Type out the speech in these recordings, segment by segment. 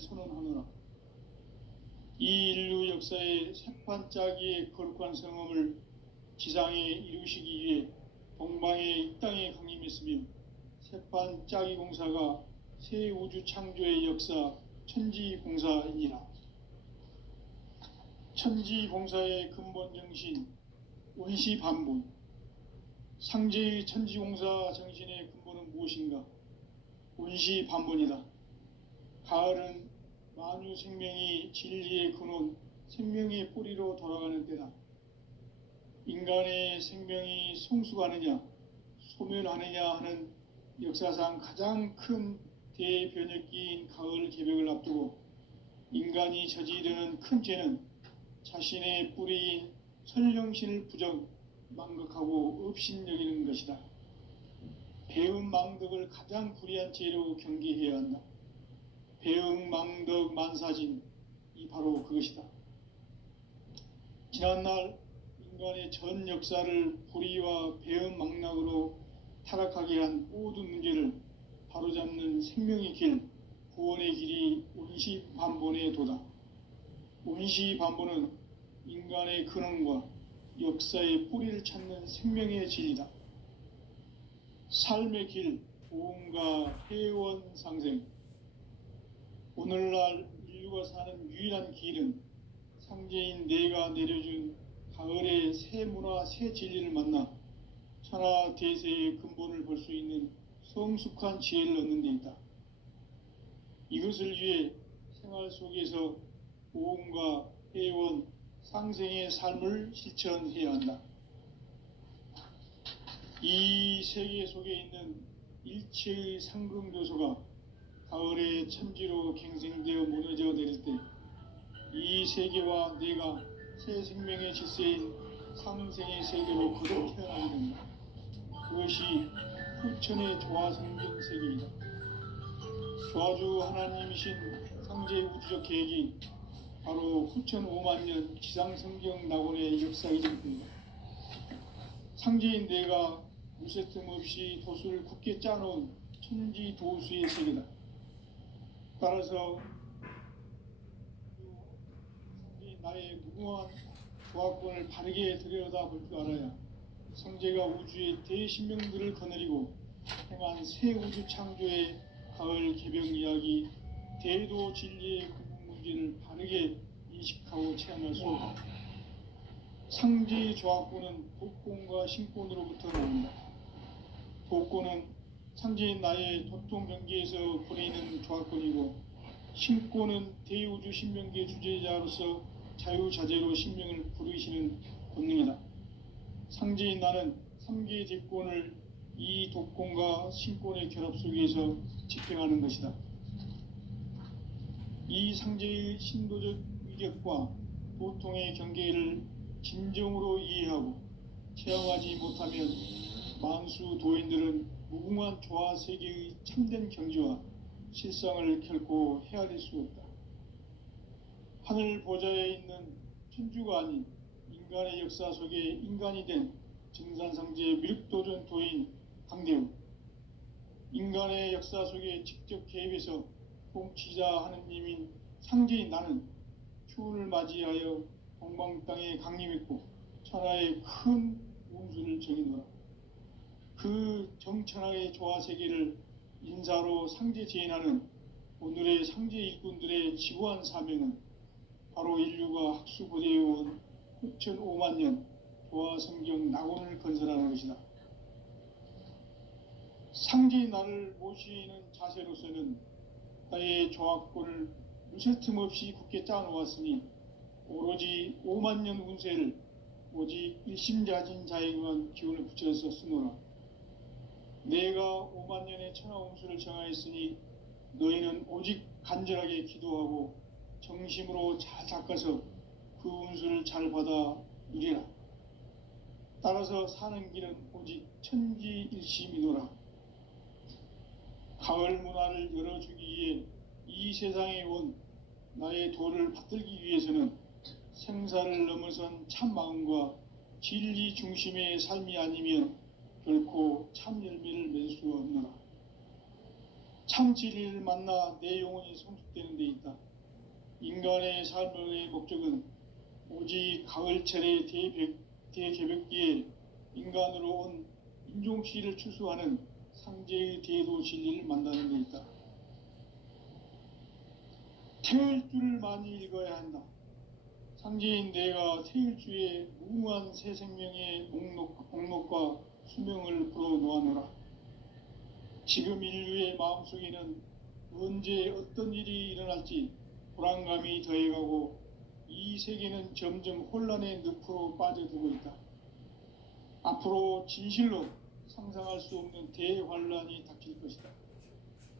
선언하노라. 이 인류 역사의 새판짜기의 거룩한 성험을 지상에 이루시기 위해 동방의 이 땅에 강림했으며 새판짜기 공사가 새 우주 창조의 역사 천지공사이니라. 천지공사의 근본 정신 원시반본. 상제의 천지공사 정신의 근본은 무엇인가? 원시반본이다. 가을은 만유 생명이 진리의 근원, 생명의 뿌리로 돌아가는 때다. 인간의 생명이 성숙하느냐, 소멸하느냐 하는 역사상 가장 큰 대변혁기인 가을 개벽을 앞두고 인간이 저지르는 큰 죄는 자신의 뿌리인 선령신을 부정, 망각하고 업신여기는 것이다. 배음 망덕을 가장 불의한 죄로 경계해야 한다. 배음 망덕 만사진, 이 바로 그것이다. 지난날 인간의 전 역사를 불의와 배음 망락으로 타락하게 한 모든 문제를 바로잡는 생명의 길, 구원의 길이 원시반본의 도다. 원시반본은 인간의 근원과 역사의 뿌리를 찾는 생명의 진리다. 삶의 길, 보험과 회원 상생. 오늘날 인류가 사는 유일한 길은 상제인 내가 내려준 가을의 새 문화, 새 진리를 만나 천하 대세의 근본을 볼 수 있는 성숙한 지혜를 얻는 데 있다. 이것을 위해 생활 속에서 보험과 회원, 상생의 삶을 실천해야 한다. 이 세계 속에 있는 일체의 상승교소가 가을의 천지로 갱생되어 무너져 내릴 때 이 세계와 내가 새 생명의 질서인 상생의 세계로 거듭 태어나게 된다. 그것이 후천의 조화성경 세계이다. 조화주 하나님이신 상제 우주적 계획이 바로 후천 5만년 지상성경 낙원의 역사이실 뿐이다. 상제인 내가 무쇠틈 없이 도수를 굳게 짜놓은 천지 도수의 세계다. 따라서 상제인 나의 무궁한 조합권을 바르게 들여다볼 줄 알아야 상제가 우주의 대신명들을 거느리고 행한 새 우주 창조의 가을 개벽 이야기, 대도 진리의 문제를 바르게 인식하고 체험할 수 없다. 상제의 조합권은 독권과 신권으로부터 나온다. 독권은 상제인 나의 도통경계에서 보내는 조합권이고, 신권은 대우주 신명계 주제자로서 자유자재로 신명을 부르시는 권능이다. 상제인 나는 3개의 대권을 이 독권과 신권의 결합 속에서 집행하는 것이다. 이 상제의 신도적 위격과 도통의 경계를 진정으로 이해하고 체험하지 못하면 만수 도인들은 무궁한 조화 세계의 참된 경지와 실상을 결코 헤아릴 수 없다. 하늘 보좌에 있는 천주가 아닌 인간의 역사 속에 인간이 된 증산상제 밀도전 도인 강대우, 인간의 역사 속에 직접 개입해서 통치자 하느님인 상제인 나는 추운을 맞이하여 동방 땅에 강림했고 천하의 큰 운수를 정의노라. 그 정천하의 조화 세계를 인사로 상제 제인하는 오늘의 상제 일꾼들의 지구한 사명은 바로 인류가 학수고대해온 후천 5만년 조화 성경 낙원을 건설하는 것이다. 상제인 나를 모시는 자세로서는 나의 조합권을 무쇠틈 없이 굳게 짜놓았으니 오로지 5만년 운세를 오직 일심자진 자에게만 기운을 붙여서 쓰노라. 내가 5만년의 천하 운수를 정하였으니 너희는 오직 간절하게 기도하고 정심으로 잘 닦아서 그 운수를 잘 받아 누리라. 따라서 사는 길은 오직 천지일심이노라. 가을 문화를 열어주기 위해 이 세상에 온 나의 도를 받들기 위해서는 생사를 넘어선 참 마음과 진리 중심의 삶이 아니면 결코 참 열매를 맺을 수 없노라. 참 진리를 만나 내 영혼이 성숙되는 데 있다. 인간의 삶의 목적은 오직 가을철의 대개벽기에 인간으로 온 인종시를 추수하는 상제의 대도 진리를 만나는 데 있다. 태일주를 많이 읽어야 한다. 상제인 내가 태일주의 무궁한 새 생명의 목록과 수명을 풀어놓아노라. 지금 인류의 마음속에는 언제 어떤 일이 일어날지 불안감이 더해가고 이 세계는 점점 혼란의 늪으로 빠져들고 있다. 앞으로 진실로 상상할 수 없는 대환란이 닥칠 것이다.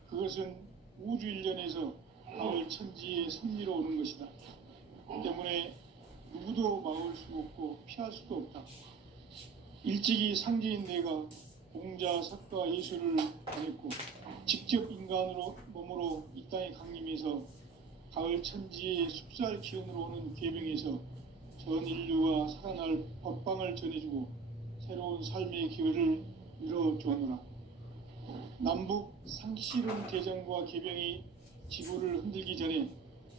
그것은 우주 일련에서 가을 천지의 섭리로 오는 것이다. 때문에 누구도 막을 수 없고 피할 수도 없다. 일찍이 상제인 내가 공자, 석가, 예술을 다녔고 직접 인간으로 몸으로 이 땅에 강림해서 가을 천지의 숲살 기운으로 오는 계병에서 전 인류가 살아날 법방을 전해주고 새로운 삶의 기회를 열어주었노라. 남북 상실은 대전과 계병이 지구를 흔들기 전에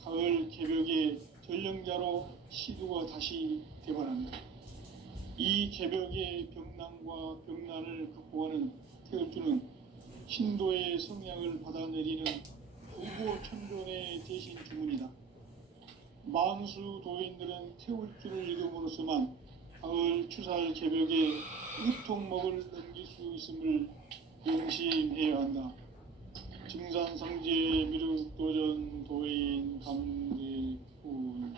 가을 개벽의 전령자로 시두가 다시 되발한다. 이 개벽의 병난과 병난을 극복하는 태울주는 신도의 성향을 받아내리는 부고 천존의 대신 주문이다. 만수 도인들은 태울주를 읽음으로써만 가을 추살 개벽의 으통목을 넘길 수 있음을 명심해야 한다. 증산상제 미륵도전 도인 감대군.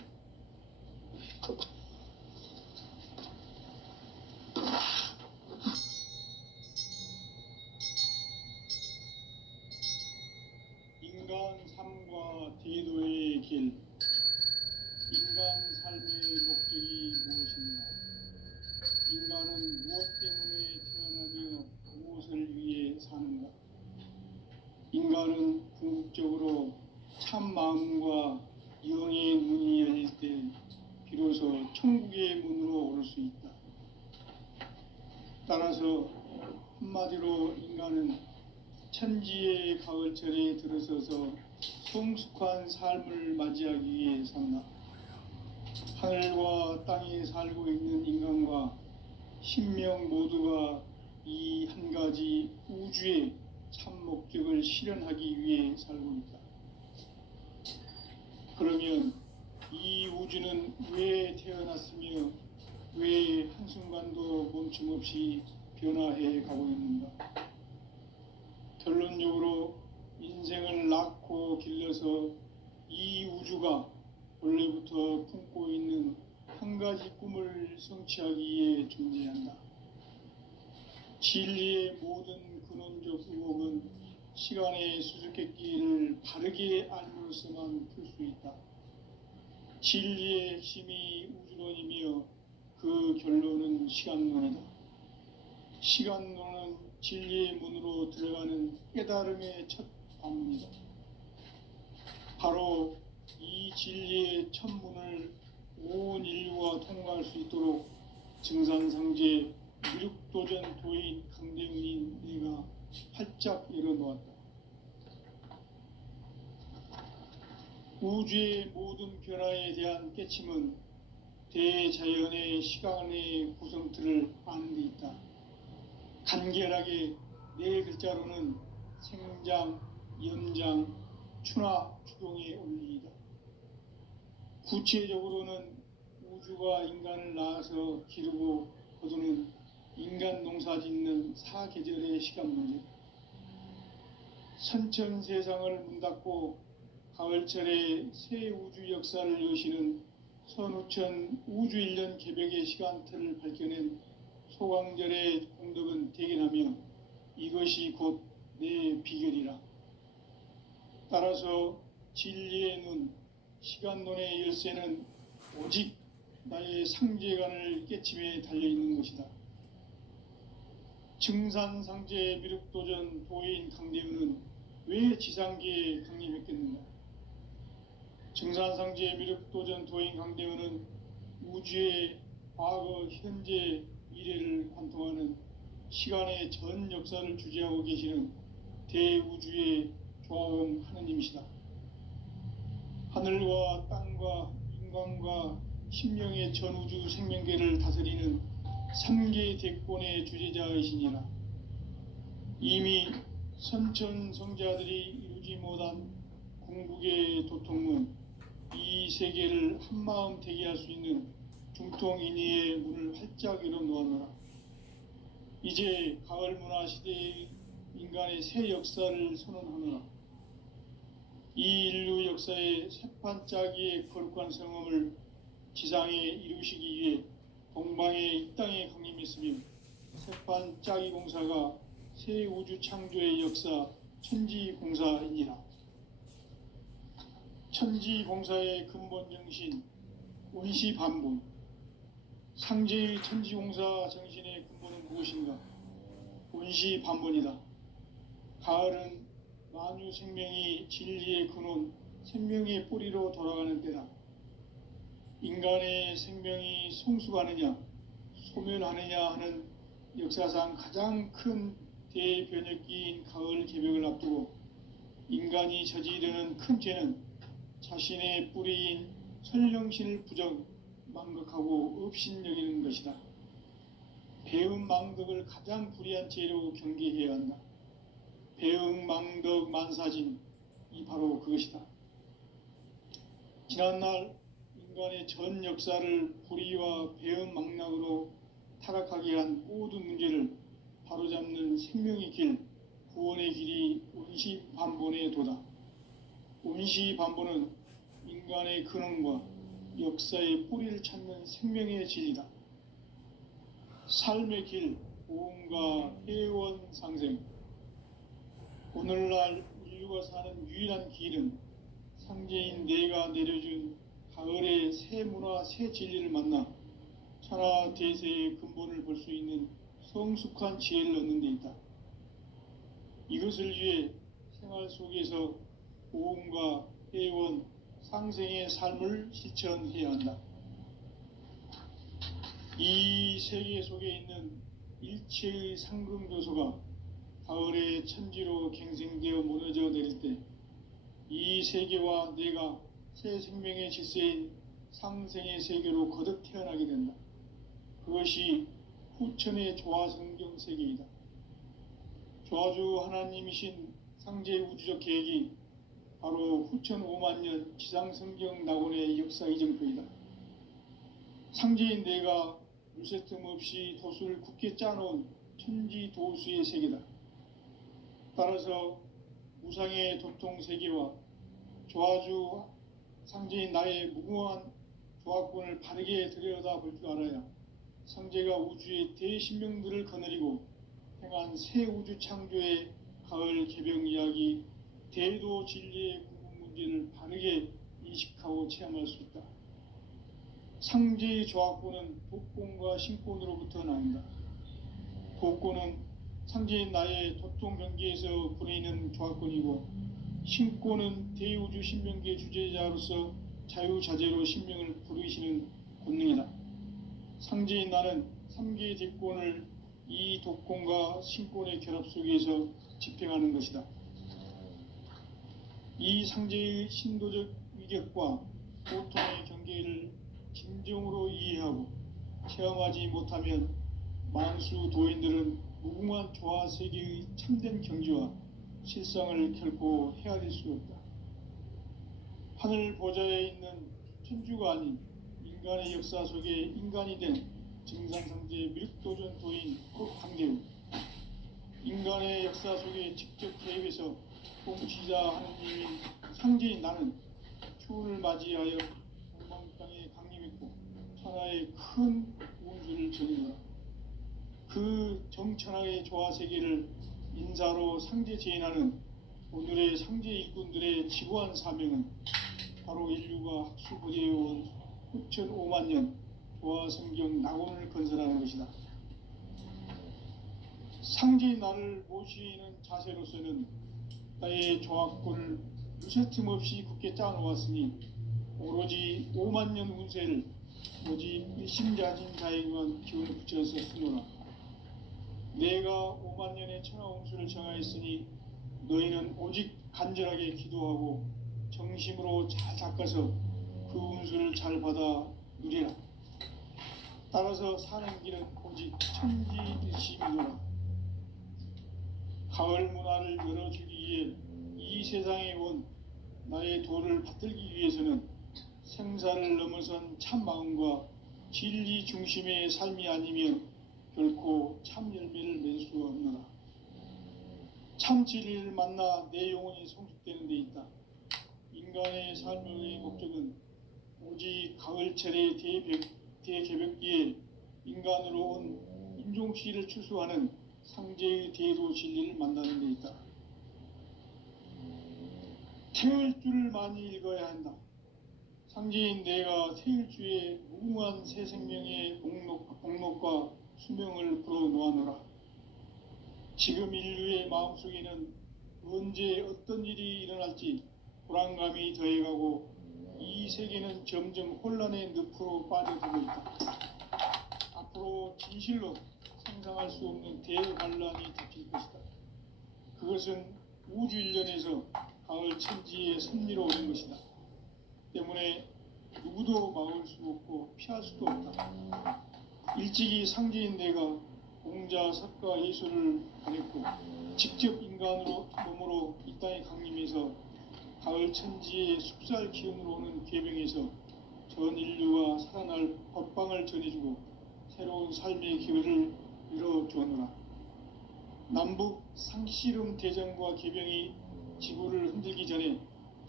인간 삶과 대도의 길. 인간 삶의 목적이 무엇인가? 인간은 무엇 때문에 태어나며 무엇을 위해 사는가? 인간은 궁극적으로 참 마음과 영의 문이 열릴 때 비로소 천국의 문으로 오를 수 있다. 따라서 한마디로 인간은 천지의 가을철에 들어서서 성숙한 삶을 맞이하기 위해 산다. 하늘과 땅에 살고 있는 인간과 신명 모두가 이 한 가지 우주의 참 목적을 실현하기 위해 살고 있다. 그러면 이 우주는 왜 태어났으며 왜 한순간도 멈춤없이 변화해 가고 있는가? 결론적으로 인생을 낳고 길러서 이 우주가 원래부터 품고 있는 한 가지 꿈을 성취하기 위해 존재한다. 진리의 모든 근원적 의혹은 시간의 수수께끼를 바르게 알므로써만 풀 수 있다. 진리의 핵심이 우주론이며 그 결론은 시간론이다. 시간론은 진리의 문으로 들어가는 깨달음의 첫 관문이다. 바로 이 진리의 첫 문을 온 인류가 통과할 수 있도록 증산상제 미륵도전 도인 강대훈인 내가 활짝 열어놓았다. 우주의 모든 변화에 대한 깨침은 대자연의 시간의 구성틀을 아는 데 있다. 간결하게 네 글자로는 생장, 연장, 추나 추동의 원리이다. 구체적으로는 우주가 인간을 낳아서 기르고 거두는 인간 농사 짓는 사계절의 시간 문제. 선천 세상을 문 닫고 가을철에 새 우주 역사를 여시는 선우천 우주 1년 개벽의 시간틀을 밝혀낸 소광절의 공덕은 대견하며 이것이 곧 내 비결이라. 따라서 진리의 눈, 시간론의 열쇠는 오직 나의 상제관을 깨침에 달려있는 것이다. 증산상제 미륵도전 도인 강대훈은 왜 지상계에 강림했겠는가? 증산상제 미륵도전 도인 강대훈은 우주의 과거, 현재, 미래를 관통하는 시간의 전 역사를 주재하고 계시는 대우주의 조화음 하느님이시다. 하늘과 땅과 인간과 신명의 전우주 생명계를 다스리는 삼계 대권의 주제자이시니라. 이미 선천성자들이 이루지 못한 궁극의 도통문, 이 세계를 한마음 되게 할 수 있는 중통인의의 문을 활짝 열어놓았노라. 이제 가을 문화 시대의 인간의 새 역사를 선언하노라. 이 인류 역사의 새판짜기의 거룩한 성험을 지상에 이루시기 위해 동방의 이 땅에 강림했으며, 새판짜기 공사가 새 우주 창조의 역사 천지공사이니라. 천지공사의 근본 정신 운시반분, 상제의 천지공사 정신의 근본은 무엇인가? 운시반분이다. 가을은 만유 생명이 진리의 근원, 생명의 뿌리로 돌아가는 때다. 인간의 생명이 성숙하느냐 소멸하느냐 하는 역사상 가장 큰 대변혁기인 가을 개벽을 앞두고 인간이 저지르는 큰 죄는 자신의 뿌리인 설령신을 부정 망극하고 업신여기는 것이다. 배음 망덕을 가장 불의한 죄로 경계해야 한다. 배음 망덕 만사진, 이 바로 그것이다. 지난날 인간의 전 역사를 불의와 배음 망락으로 타락하게 한 모든 문제를 바로잡는 생명의 길, 구원의 길이 운시반본의 도다. 운시반본은 인간의 근원과 역사의 뿌리를 찾는 생명의 진리다. 삶의 길, 보험과 회원 상생. 오늘날 인류가 사는 유일한 길은 상제인 내가 내려준 가을의 새 문화, 새 진리를 만나 천하 대세의 근본을 볼 수 있는 성숙한 지혜를 얻는 데 있다. 이것을 위해 생활 속에서 보험과 회원, 상생의 삶을 실천해야 한다. 이 세계 속에 있는 일체의 상금 요소가 가을의 천지로 갱생되어 무너져 내릴 때 이 세계와 내가 새 생명의 질서인 상생의 세계로 거듭 태어나게 된다. 그것이 후천의 조화성경 세계이다. 조화주 하나님이신 상제 우주적 계획이 바로 후천 5만년 지상성경 낙원의 역사 이정표이다. 상제인 내가 물새 틈 없이 도수를 굳게 짜놓은 천지 도수의 세계다. 따라서 무상의 도통 세계와 조화주 상제인 나의 무궁한 조화권을 바르게 들여다볼 줄 알아야 상제가 우주의 대신명들을 거느리고 행한 새 우주 창조의 가을 개벽 이야기, 대도 진리의 궁극 문제를 바르게 인식하고 체험할 수 있다. 상제의 조화권은 독권과 신권으로부터 나온다. 독권은 상제인 나의 도통 경계에서 부리는 조화권이고, 신권은 대우주 신명계 주제자로서 자유자재로 신명을 부르시는 권능이다. 상제인 나는 3개의 대권을 이 독권과 신권의 결합 속에서 집행하는 것이다. 이 상제의 신도적 위격과 고통의 경계를 진정으로 이해하고 체험하지 못하면 만수 도인들은 무궁한 조화 세계의 참된 경지와 실상을 결코 헤아릴 수 없다. 하늘 보좌에 있는 천주가 아닌 인간의 역사 속에 인간이 된 증산상제 밀도전 도인 강대우, 인간의 역사 속에 직접 개입해서 통치자 하느님인 상제인 나는 추운을 맞이하여 동방 땅에 강림했고 천하의 큰 운수를 전이노라. 그 정천하의 조화세계를 인사로 상제 제인하는 오늘의 상제 일꾼들의 지구한 사명은 바로 인류가 학수부대해온 후천 5만년 조화성경 낙원을 건설하는 것이다. 상제의 나를 모시는 자세로서는 나의 조화권을 무쇠틈 없이 굳게 짜놓았으니 오로지 5만년 운세를 오직 일심자진 자에게만 기운을 붙여서 쓰노라. 내가 5만년의 천하홍수를 정하였으니 너희는 오직 간절하게 기도하고 정심으로 잘 닦아서 그 운수를 잘 받아 누리라. 따라서 사는 길은 오직 천지일심이노라. 가을 문화를 열어주기 위해 이 세상에 온 나의 도를 받들기 위해서는 생사를 넘어선 참 마음과 진리 중심의 삶이 아니면 결코 참 열매를 맺을 수 없노라. 참 진리를 만나 내 영혼이 성숙되는 데 있다. 인간의 삶의 목적은 오직 가을철의 대개벽기에 인간으로 온 인종시를 추수하는 상제의 대도 진리를 만나는 데 있다. 태을 줄을 많이 읽어야 한다. 상제인 내가 태일주의 무궁한 새 생명의 목록과 수명을 풀어놓아노라. 지금 인류의 마음속에는 언제 어떤 일이 일어날지 불안감이 더해가고 이 세계는 점점 혼란의 늪으로 빠져들고 있다. 앞으로 진실로 상상할 수 없는 대환란이 닥칠 것이다. 그것은 우주 일련에서 가을 천지의 섭리로 오는 것이다. 때문에 누구도 막을 수 없고 피할 수도 없다. 일찍이 상제인 내가 공자, 석가, 예수를 보냈고 직접 인간으로 몸으로 이 땅에 강림해서 가을 천지의 숲살 기운으로 오는 계명에서 전 인류가 살아날 법방을 전해주고 새로운 삶의 기회를 이뤄주었노라. 남북 상씨름 대전과 계병이 지구를 흔들기 전에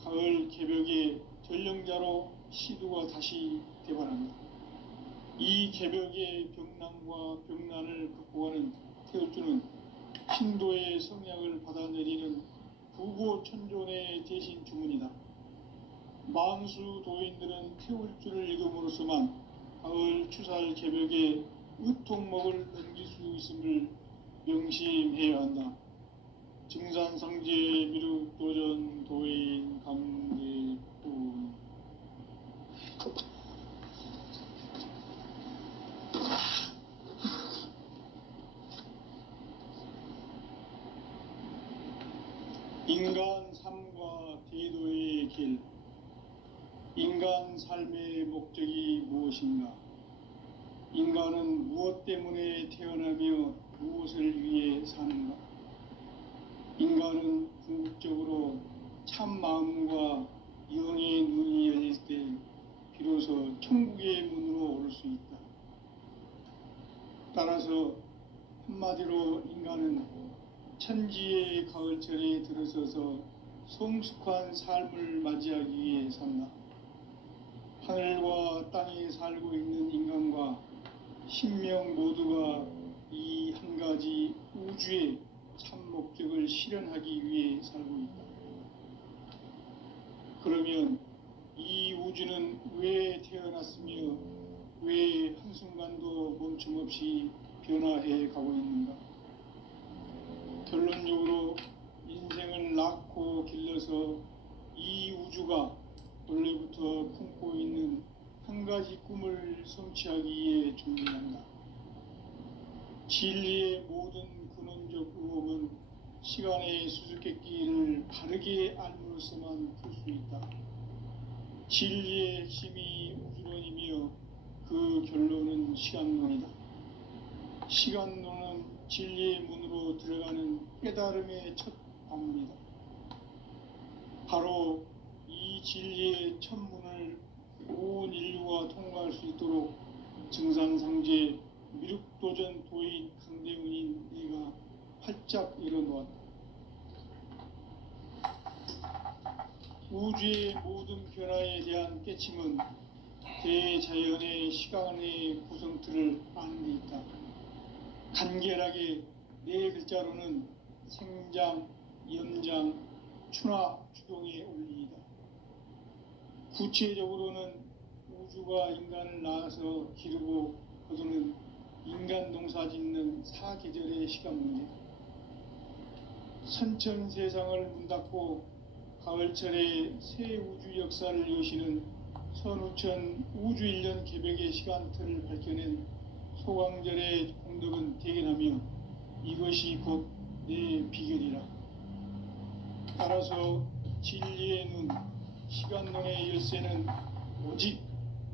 가을 개벽의 전령자로 시두가 다시 대발합니다. 이 개벽의 병난과 병난을 극복하는 태울주는 신도의 성약을 받아내리는 부고천존의 대신 주문이다. 만수 도인들은 태울주를 읽음으로써만 가을 추살 개벽의 의통목을 넘길 수 있음을 명심해야 한다. 증산상제 미륵도전 도인 감대부. 인간 삶과 대도의 길. 인간 삶의 목적이 무엇인가? 인간은 무엇 때문에 태어나며 무엇을 위해 사는가? 인간은 궁극적으로 참 마음과 영의 눈이 열릴 때 비로소 천국의 문으로 오를 수 있다. 따라서 한마디로 인간은 천지의 가을철에 들어서서 성숙한 삶을 맞이하기 위해 산다. 하늘과 땅에 살고 있는 인간과 신명 모두가 이 한 가지 우주의 참 목적을 실현하기 위해 살고 있다. 그러면 이 우주는 왜 태어났으며 왜 한순간도 멈춤없이 변화해 가고 있는가? 결론적으로 인생을 낳고 길러서 이 우주가 원래부터 품고 있는 한 가지 꿈을 성취하기 위해 준비한다. 진리의 모든 근원적 의혹은 시간의 수수께끼를 바르게 알므로서만 풀 수 있다. 진리의 핵심이 우주론이며 그 결론은 시간론이다. 시간론은 진리의 문으로 들어가는 깨달음의 첫 방문이다. 바로 이 진리의 첫 문을 온 인류가 통과할 수 있도록 증산상제 미륵도전 도인 강대훈인 네가 활짝 열어놓았다. 우주의 모든 변화에 대한 깨침은 대자연의 시간의 구성틀을 아는 데 있다. 간결하게 네 글자로는 생장, 연장, 추나 추동의 원리이다. 구체적으로는 우주가 인간을 낳아서 기르고 거두는 인간 농사 짓는 사계절의 시간 문제다. 선천 세상을 문 닫고 가을철에 새 우주 역사를 여시는 선우천 우주 1년 개벽의 시간틀을 밝혀낸 소강절의 공덕은 대견하며 이것이 곧 내 비결이라. 따라서 진리의 눈, 시간론의 열쇠는 오직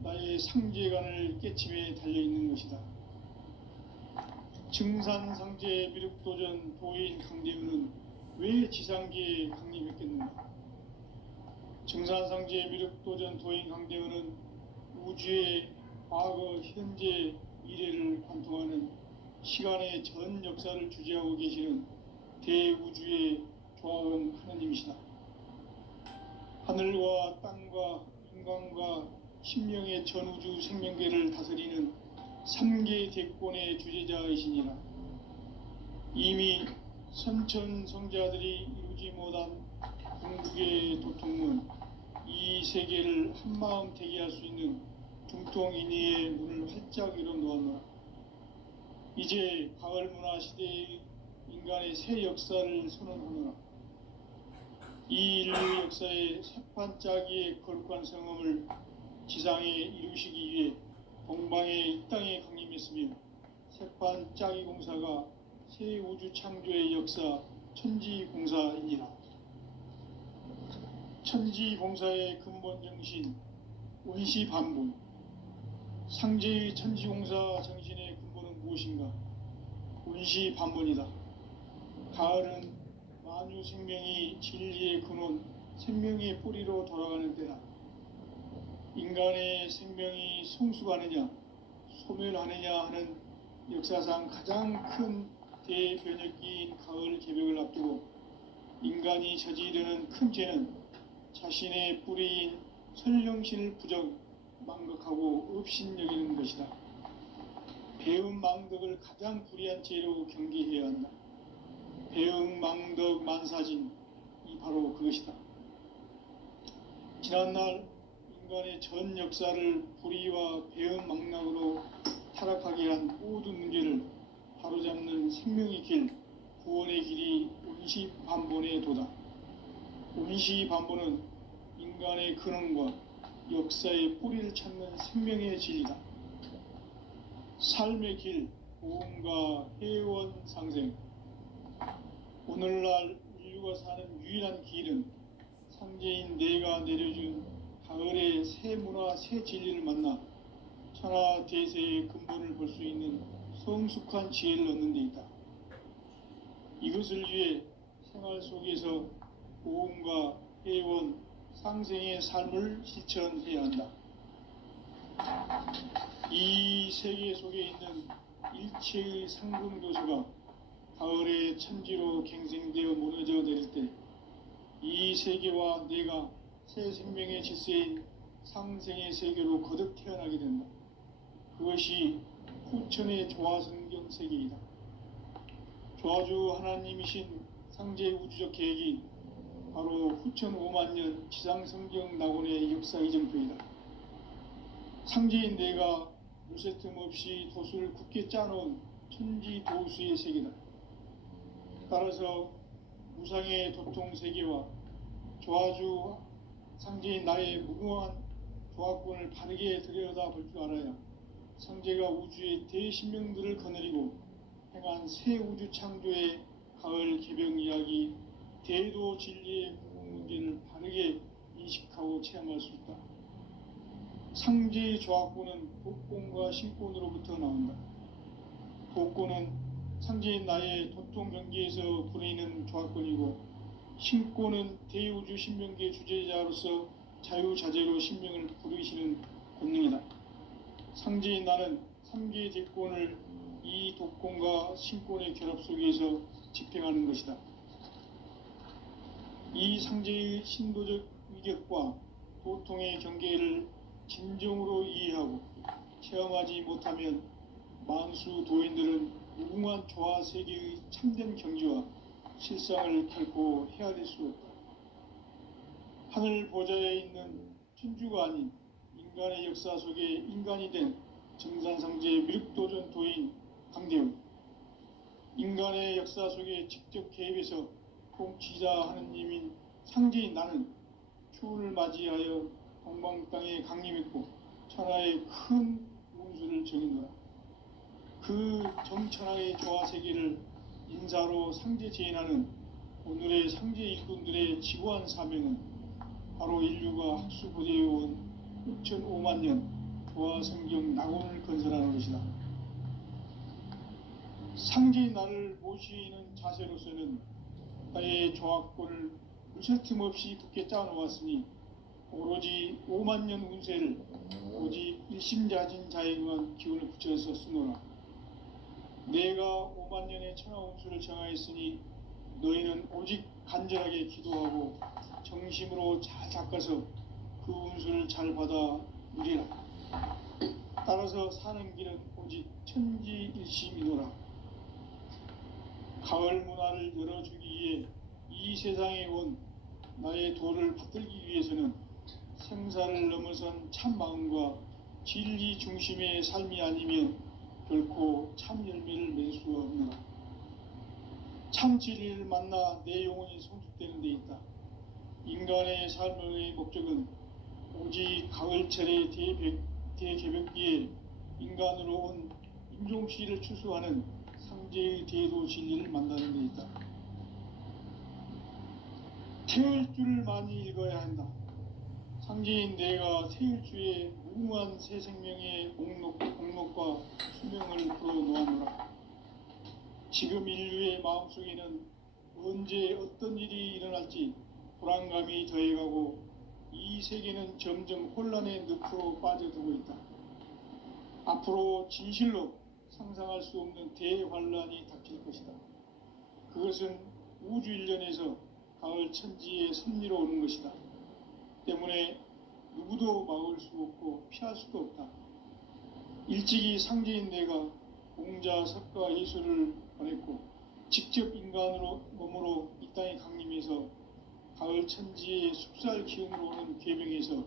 나의 상제관을 깨침에 달려있는 것이다. 증산상제 미륵도전 도인 강대우는 왜 지상계에 강림했겠는가? 증산상제 미륵도전 도인 강대우는 우주의 과거, 현재, 미래를 관통하는 시간의 전 역사를 주재하고 계시는 대우주의 조화원 하느님이시다. 하늘과 땅과 인간과 신명의 전우주 생명계를 다스리는 3계 대권의 주재자이시니라. 이미 선천성자들이 이루지 못한 궁극의 도통은 이 세계를 한마음 되게 할 수 있는 중통인의의 문을 활짝 열어놓았노라. 이제 가을문화 시대의 인간의 새 역사를 선언하노라. 이 인류 역사의 새판짜기의 거룩한 성험을 지상에 이루시기 위해 동방의 이 땅에 강림했으며 새판짜기 공사가 새 우주 창조의 역사 천지공사이니라. 천지공사의 근본 정신 원시반분. 상제의 천지공사 정신의 근본은 무엇인가? 원시반분이다. 가을은 만유 생명이 진리의 근원, 생명의 뿌리로 돌아가는 때다. 인간의 생명이 성숙하느냐, 소멸하느냐 하는 역사상 가장 큰 대변혁기인 가을 개벽을 앞두고 인간이 저지르는 큰 죄는 자신의 뿌리인 선령신을 부정, 망각하고 업신여기는 것이다. 배음 망덕을 가장 불의한 죄로 경계해야 한다. 배음 망덕 만사진이 바로 그것이다. 지난날 인간의 전 역사를 불의와 배음 망락으로 타락하게 한 모든 문제를 바로잡는 생명의 길, 구원의 길이 원시반본의 도다. 원시반본은 인간의 근원과 역사의 뿌리를 찾는 생명의 진리다. 삶의 길, 보험과 회원 상생. 오늘날 인류가 사는 유일한 길은 상제인 내가 내려준 가을의 새 문화, 새 진리를 만나 천하 대세의 근본을 볼 수 있는 성숙한 지혜를 얻는 데 있다. 이것을 위해 생활 속에서 보험과 회원, 상생의 삶을 실천해야 한다. 이 세계 속에 있는 일체의 상승교수가 가을의 천지로 갱생되어 무너져 내릴 때 이 세계와 내가 새 생명의 질서인 상생의 세계로 거듭 태어나게 된다. 그것이 후천의 조화성경 세계이다. 조화주 하나님이신 상제 우주적 계획이 바로 후천 5만 년 지상성경 낙원의 역사 이정표이다. 상제인 내가 무쇠틈 없이 도수를 굳게 짜놓은 천지 도수의 세계다. 따라서 무상의 도통 세계와 조화주 상제인 나의 무궁한 조화권을 바르게 들여다볼 줄 알아야 상제가 우주의 대신명들을 거느리고 행한 새 우주 창조의 가을 개병 이야기, 대도 진리의 궁극 문제를 바르게 인식하고 체험할 수 있다. 상제의 조화권은 독권과 신권으로부터 나온다. 독권은 상제인 나의 도통 경계에서 부리는 조화권이고, 신권은 대우주 신명계 주제자로서 자유자재로 신명을 부르시는 권능이다. 상제인 나는 3계 대권을 이 독권과 신권의 결합 속에서 집행하는 것이다. 이 상제의 신도적 위격과 도통의 경계를 진정으로 이해하고 체험하지 못하면 만수 도인들은 무궁한 조화 세계의 참된 경지와 실상을 결코 헤아릴 수 없다. 하늘 보좌에 있는 천주가 아닌 인간의 역사 속에 인간이 된 증산상제 미륵도전 도인 강대우. 인간의 역사 속에 직접 개입해서 통치자 하느님인 상제인 나는 추운을 맞이하여 동방 땅에 강림했고 천하의 큰 운수를 정인노라. 그 정천하의 조화 세계를 인사로 상제 제인하는 오늘의 상제 일꾼들의 지고한 사명은 바로 인류가 학수고대해온 6,5만 년 도화 성경 낙원을 건설하는 것이다. 상제의 나를 모시는 자세로서는 나의 조합권을 무설틈 없이 굳게 짜놓았으니 오로지 5만 년 운세를 오직 일심자진 자에게만 기운을 붙여서 쓰노라. 내가 5만 년의 천하 운수를 정하였으니 너희는 오직 간절하게 기도하고 정심으로 잘 닦아서 그 운수를 잘 받아 누리라. 따라서 사는 길은 오직 천지일심이노라. 가을 문화를 열어주기 위해 이 세상에 온 나의 도를 받들기 위해서는 생사를 넘어선 참 마음과 진리 중심의 삶이 아니면 결코 참 열매를 맺을 수가 없노라. 참 진리를 만나 내 영혼이 성숙되는 데 있다. 인간의 삶의 목적은 오직 가을철의 대개벽기에 인간으로 온 인종씨를 추수하는 상제의 대도 진리를 만나는 데 있다. 태을 줄을 많이 읽어야 한다. 상제인 내가 태일주의 무궁한 새 생명의 공록과 수명을 풀어놓아노라. 지금 인류의 마음속에는 언제 어떤 일이 일어날지 불안감이 더해가고 이 세계는 점점 혼란의 늪으로 빠져들고 있다. 앞으로 진실로 상상할 수 없는 대환란이 닥칠 것이다. 그것은 우주 일련에서 가을 천지의 섭리로 오는 것이다. 때문에 누구도 막을 수 없고 피할 수도 없다. 일찍이 상제인 내가 공자, 석가, 예수를 보냈고 직접 인간으로 몸으로 이 땅에 강림해서 가을 천지의 숲살 기운으로 오는 계명에서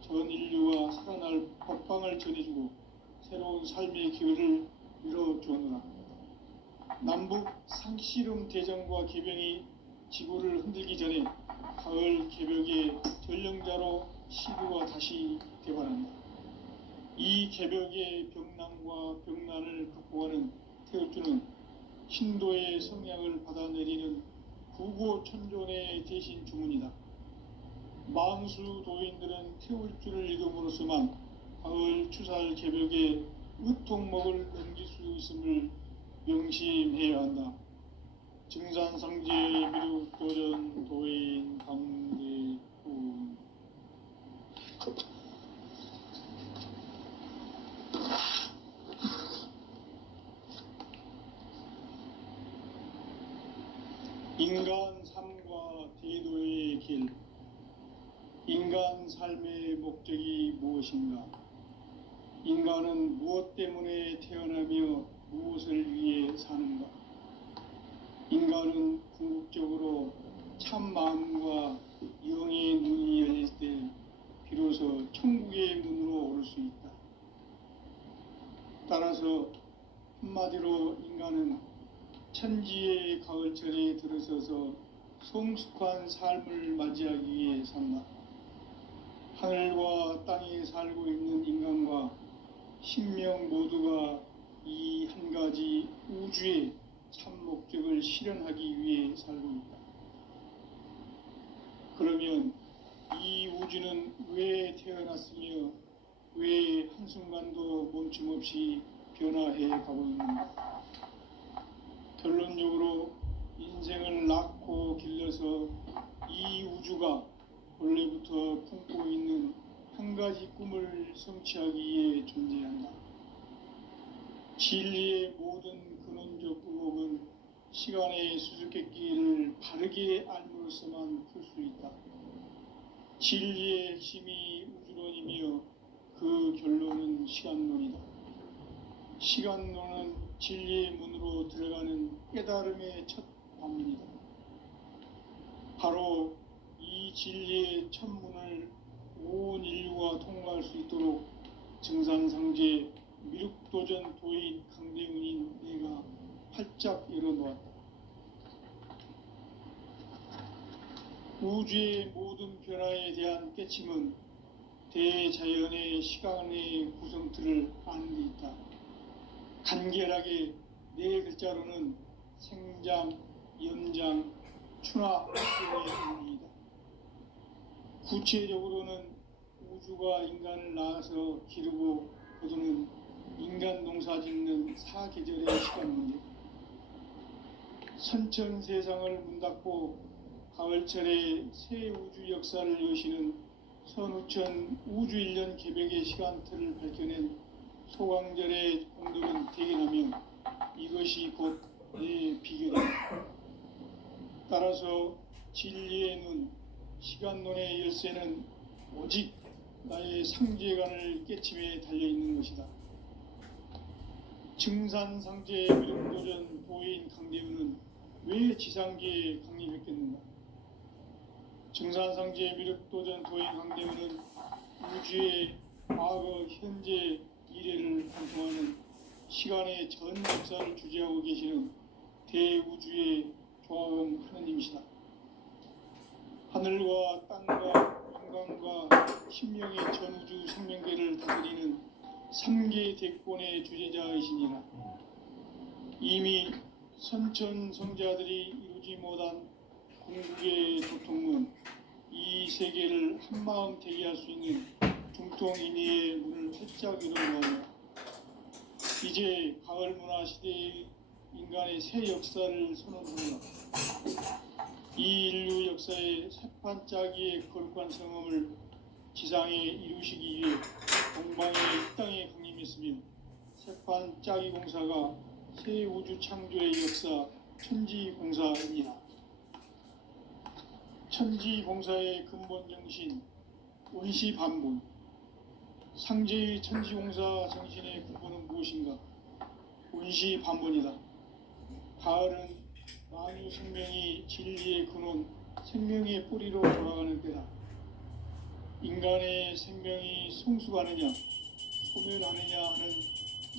전 인류와 살아날 법방을 전해주고 새로운 삶의 기회를 열어주었노라. 남북 상씨름 대전과 계병이 지구를 흔들기 전에 가을 개벽의 전령자로 시구가 다시 개발한다. 이 개벽의 병난과 병난을 극복하는 태울주는 신도의 성향을 받아내리는 구고천존의 대신 주문이다. 만수 도인들은 태울주를 읽음으로써만 가을 추살 개벽의 으통목을 넘길 수 있음을 명심해야 한다. 증산상제 미륵도전 도인 강대훈. 인간 삶과 대도의 길. 인간 삶의 목적이 무엇인가? 인간은 무엇 때문에 태어나며 무엇을 위해 사는가? 인간은 궁극적으로 참 마음과 영의 눈이 열릴 때 비로소 천국의 문으로 오를 수 있다. 따라서 한마디로 인간은 천지의 가을철에 들어서서 성숙한 삶을 맞이하기 위해 산다. 하늘과 땅에 살고 있는 인간과 신명 모두가 이 한 가지 우주의 참 목적을 실현하기 위해 살고 있다. 그러면 이 우주는 왜 태어났으며 왜 한순간도 멈춤없이 변화해 가고 있는가? 결론적으로 인생을 낳고 길러서 이 우주가 원래부터 품고 있는 한 가지 꿈을 성취하기 위해 존재한다. 진리의 모든 근원적 의혹은 시간의 수수께끼를 바르게 알므로써만 풀 수 있다. 진리의 핵심이 우주론이며 그 결론은 시간론이다. 시간론은 진리의 문으로 들어가는 깨달음의 첫 방문이다. 바로 이 진리의 첫 문을 온 인류가 통과할 수 있도록 증산상제 미륵도전 도인 강대훈인 내가 활짝 열어놓았다. 우주의 모든 변화에 대한 깨침은 대자연의 시간의 구성틀을 아는 데 있다. 간결하게 네 글자로는 생장, 연장, 춘화, 활동의 의미이다. 구체적으로는 우주가 인간을 낳아서 기르고 거두는 인간 농사 짓는 사계절의 시간 문제, 선천 세상을 문 닫고 가을철에 새 우주 역사를 여시는 선우천 우주일년 개벽의 시간틀을 밝혀낸 소강절의 공들은 대견하며 이것이 곧 내 비결이다. 따라서 진리의 눈, 시간론의 열쇠는 오직 나의 상제관을 깨침에 달려있는 것이다. 증산상제의 미륵도전 도인 강대우는 왜 지상계에 강림했겠는가? 증산상제의 미륵도전 도인 강대우는 우주의 과거, 현재, 미래를 관통하는 시간의 전 역사를 주재하고 계시는 대우주의 조화원 하느님이시다. 하늘과 땅과 인간과 신명의 전우주 생명계를 다스리는 3계 대권의 주재자이시니라. 이미 선천성자들이 이루지 못한 궁극의 도통은 이 세계를 한마음 대기할 수 있는 중통인의의 문을 활짝 열어놓으며 이제 가을 문화 시대의 인간의 새 역사를 선언합니다. 이 인류 역사의 새판짜기의 거룩한 성험을 지상에 이루시기 위해 동방의 이 땅에 강림했으며 새판짜기 공사가 새 우주 창조의 역사 천지공사입니다. 천지공사의 근본 정신 원시반본, 상제의 천지공사 정신의 근본은 무엇인가? 원시반본이다. 가을은 만유 생명이 진리의 근원, 생명의 뿌리로 돌아가는 때다. 인간의 생명이 성숙하느냐, 소멸하느냐 하는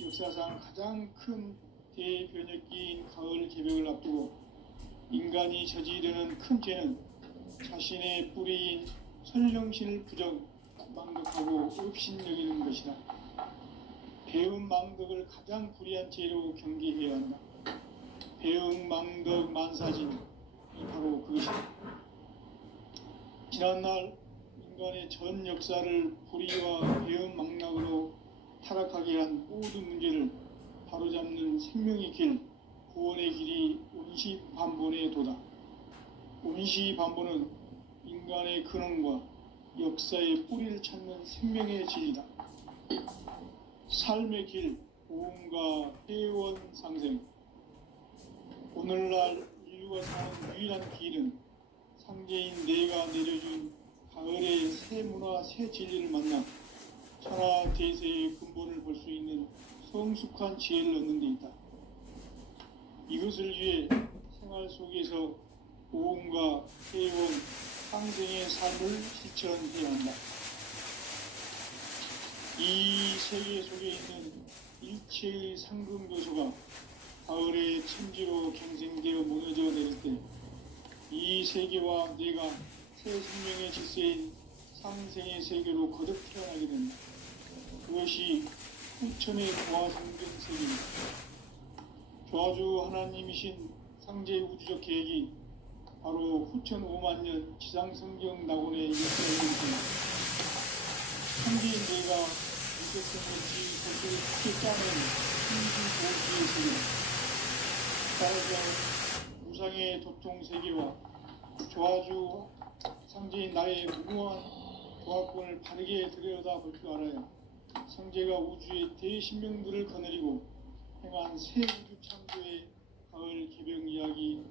역사상 가장 큰 대변혁기인 가을 개벽을 앞두고 인간이 저지르는 큰 죄는 자신의 뿌리인 설령신을 부정, 망덕하고 업신여기는 것이다. 배움 망덕을 가장 불의한 죄로 경계해야 한다. 배움 망덕 만사진이 바로 그것이다. 지난날 인간의 전 역사를 불의와 배움 망락으로 타락하게 한 모든 문제를 바로잡는 생명의 길, 구원의 길이 원시반본의 도다. 원시반본은 인간의 근원과 역사의 뿌리를 찾는 생명의 진리다. 삶의 길, 보험과 회원 상생. 오늘날 인류가 사는 유일한 길은 상제인 내가 내려준 가을의 새 문화, 새 진리를 만나 천하 대세의 근본을 볼 수 있는 성숙한 지혜를 얻는 데 있다. 이것을 위해 생활 속에서 보험과 회원, 상생의 삶을 실천해야 한다. 이 세계 속에 있는 일체의 상금 요소가 가을의 천지로 갱생되어 무너져 내릴 때 이 세계와 내가 새 생명의 질서인 상생의 세계로 거듭 태어나게 된다. 그것이 후천의 조화성경 세계입니다. 조화주 하나님이신 상제 우주적 계획이 바로 후천 5만 년 지상성경 낙원의 역사에 있습니다. 상제인 내가 무색성의 지속을 크게 짜는 신신보기의 세계, 따라서 무상의 도통 세계와 조화주 상제인 나의 무궁한 조화권을 바르게 들여다볼 줄 알아야 상제가 우주의 대신명들을 거느리고 행한 새 우주 창조의 가을 개벽 이야기,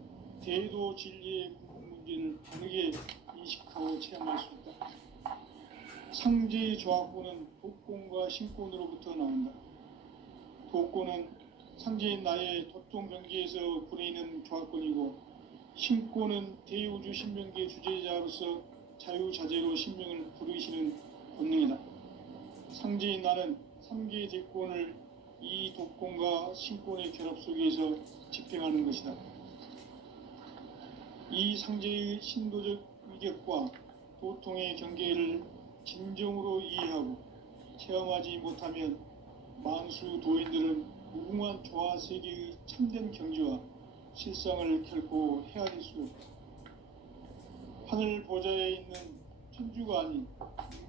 대도 진리의 궁극 문제를 바르게 인식하고 체험할 수 있다. 상제의 조화권은 독권과 신권으로부터 나온다. 독권은 상제인 나의 도통 경계에서 부리는 조화권이고, 신권은 대우주 신명계 주제자로서 자유자재로 신명을 부르시는 본능이다. 상제인 나는 3개 대권을 이 독권과 신권의 결합 속에서 집행하는 것이다. 이 상제의 신도적 위격과 도통의 경계를 진정으로 이해하고 체험하지 못하면 만수 도인들은 무궁한 조화 세계의 참된 경지와 실상을 결코 헤아릴 수 없다. 하늘 보좌에 있는 천주가 아닌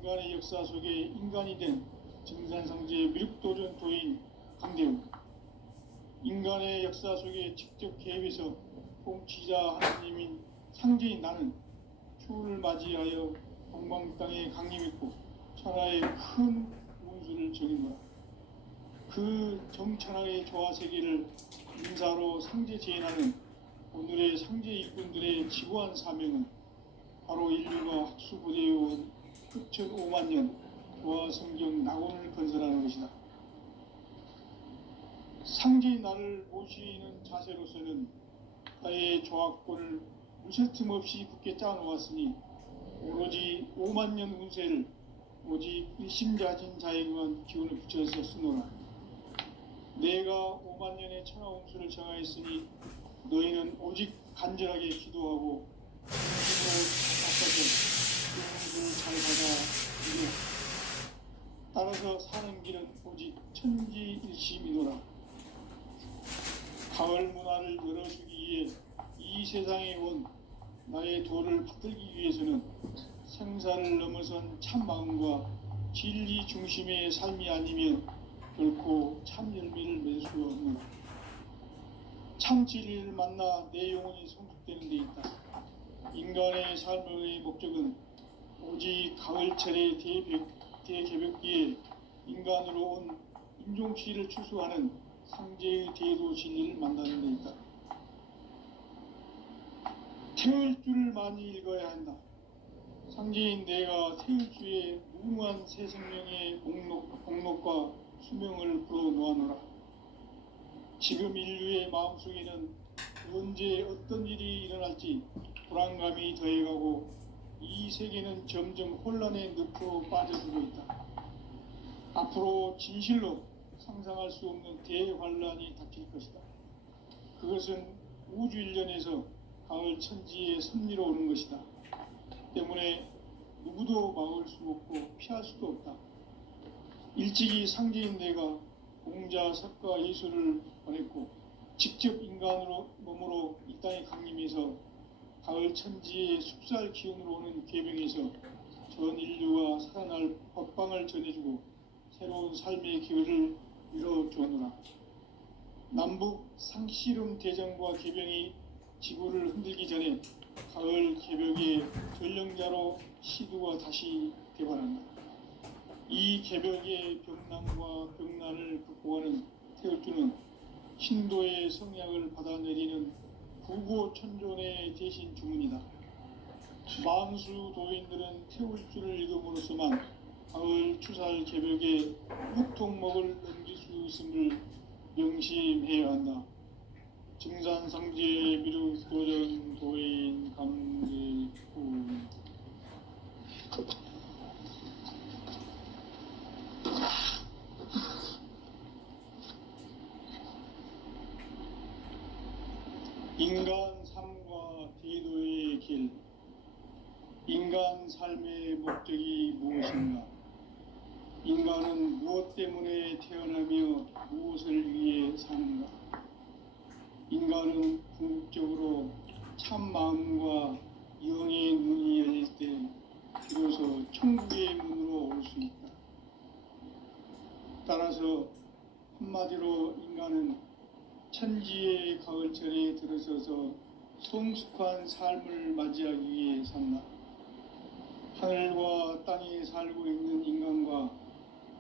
인간의 역사 속에 인간이 된 증산성지의 미륵도전 도인 강대웅, 인간의 역사 속에 직접 개입해서 통치자 하나님인 상제인 나는 추후를 맞이하여 동방 땅에 강림했고 천하의 큰 운수를 적인 거라. 그 정천하의 조화 세계를 인사로 상제 제인하는 오늘의 상제 일꾼들의 지구한 사명은 바로 인류가 학수부대해온 끝천 5만 년 조화 성경 낙원을 건설하는 것이다. 상제인 나를 모시는 자세로서는 나의 조합권을 무쇠틈 없이 굳게 짜놓았으니 오로지 5만 년 운세를 오직 일심자진 자에게만 기운을 붙여서 쓰노라. 내가 5만 년의 천하 운수를 정하였으니 너희는 오직 간절하게 기도하고 힘으로 바꿔서 그 운수를 잘 받아 이루어 따라서 사는 길은 오직 천지일심이노라. 가을 문화를 열어주기 위해 이 세상에 온 나의 도를 받들기 위해서는 생사를 넘어선 참 마음과 진리 중심의 삶이 아니면 결코 참 열매를 맺을 수 없노라. 참 진리를 만나 내 영혼이 성숙되는 데 있다. 인간의 삶의 목적은 오직 가을철의 대개벽기에 인간으로 온 인종씨를 추수하는 상제의 대도 진리를 만나는 데 있다. 태울 줄을 많이 읽어야 한다. 상제인 내가 태울 주의 무궁한 새 생명의 목록과 수명을 불어놓아노라. 지금 인류의 마음속에는 언제 어떤 일이 일어날지 불안감이 더해가고 이 세계는 점점 혼란의 늪으로 빠져들고 있다. 앞으로 진실로 상상할 수 없는 대환란이 닥칠 것이다. 그것은 우주 일련에서 가을 천지의 섭리로 오는 것이다. 때문에 누구도 막을 수 없고 피할 수도 없다. 일찍이 상제인 내가 공자, 석가, 예수를 보냈고 직접 인간으로 몸으로 이 땅에 강림해서 가을 천지의 숲살 기운으로 오는 계명에서 전 인류가 살아날 법방을 전해주고 새로운 삶의 기회를 이뤄주노라. 남북 상씨름 대전과 개병이 지구를 흔들기 전에 가을 개벽의 전령자로 시두가 다시 개발한다. 이 개벽의 병남과 병난을 극복하는 태울주는 신도의 성약을 받아내리는 부고천존의 대신 주문이다. 만수 도인들은 태울주를 읽음으로써만 가을 추살 개벽에 육통목을 넘길 수 있음을 명심해야 한다. 증산성제 미륵도전 도인 강제훈. 인간 삶과 대도의 길. 인간 삶의 목적이 무엇인가? 인간은 무엇 때문에 태어나며 무엇을 위해 사는가? 인간은 궁극적으로 참 마음과 영의 문이 열릴 때 비로소 천국의 문으로 올 수 있다. 따라서 한마디로 인간은 천지의 가을철에 들어서서 성숙한 삶을 맞이하기 위해 산다. 하늘과 땅에 살고 있는 인간과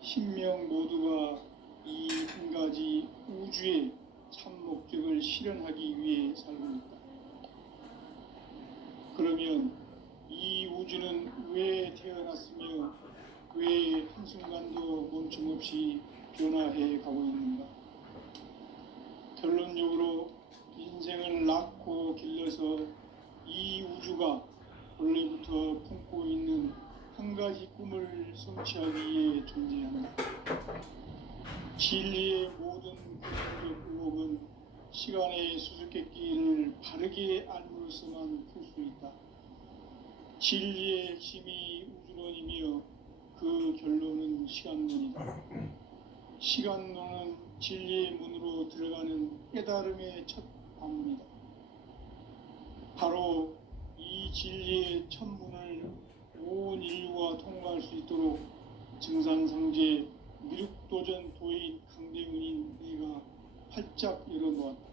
신명 모두가 이 한 가지 우주의 참 목적을 실현하기 위해 살고 있다. 그러면 이 우주는 왜 태어났으며 왜 한순간도 멈춤없이 변화해 가고 있는가? 결론적으로 인생을 낳고 길러서 이 우주가 원래부터 품고 있는 한 가지 꿈을 성취하기 위해 존재한다. 진리의 모든 근원적 의혹은 시간의 수수께끼를 바르게 알므로서만 풀 수 있다. 진리의 핵심이 우주론이며 그 결론은 시간론이다. 시간론은 진리의 문으로 들어가는 깨달음의 첫 방문이다. 바로 이 진리의 첫 문을 온 인류가 통과할 수 있도록 증산상제 미륵도전 도인 강대훈인 내가 활짝 열어놓았다.